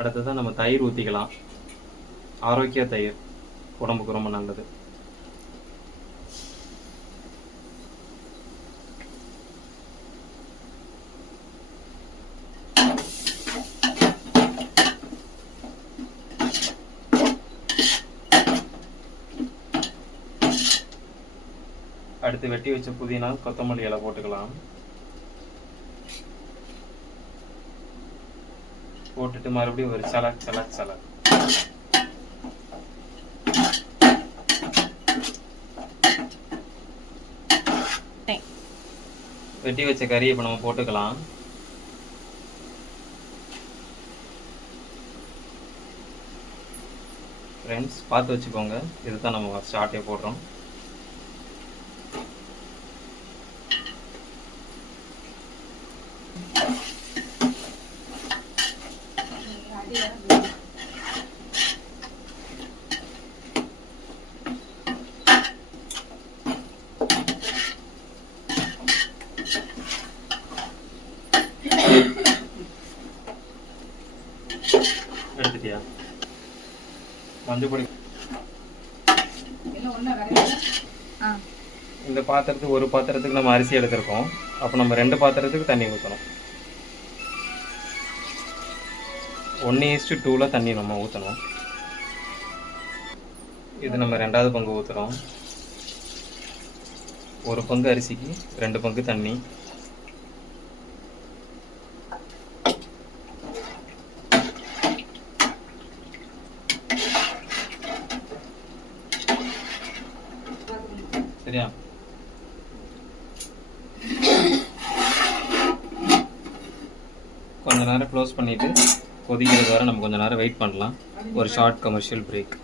அடுத்ததான் நம்ம தயிர் ஊற்றிக்கலாம். ஆரோக்கிய தயிர் உடம்புக்கு ரொம்ப நல்லது. அடுத்து வெட்டி வச்ச புதினா கொத்தமல்லி இலை போட்டுக்கலாம். போட்டுட்டு மறுபடியும் ஒரு சலக் சலக் சலக். வெட்டி வச்ச கறியை இப்போ நம்ம போட்டுக்கலாம். ஃப்ரெண்ட்ஸ் பார்த்து வச்சுக்கோங்க, இதுதான் நம்ம ஸ்டார்ட்டே போடுறோம். எடுத்துட்டியா? மஞ்சள் பொடி இந்த பாத்திரத்துக்கு ஒரு பாத்திரத்துக்கு நம்ம அரிசி எடுத்திருக்கோம். அப்போ நம்ம 2 பாத்திரத்துக்கு தண்ணி ஊற்றணும். 1:2 தண்ணி நம்ம ஊற்றணும். இது நம்ம 2வது பங்கு ஊற்றுறோம். 1 பங்கு அரிசிக்கு 2 பங்கு தண்ணி. சரியா? கொஞ்ச நேரம் க்ளோஸ் பண்ணிவிட்டு கொதிக்கிறது வரை நம்ம கொஞ்ச நேரம் வெயிட் பண்ணலாம். ஒரு ஷார்ட் கமர்ஷியல் பிரேக்.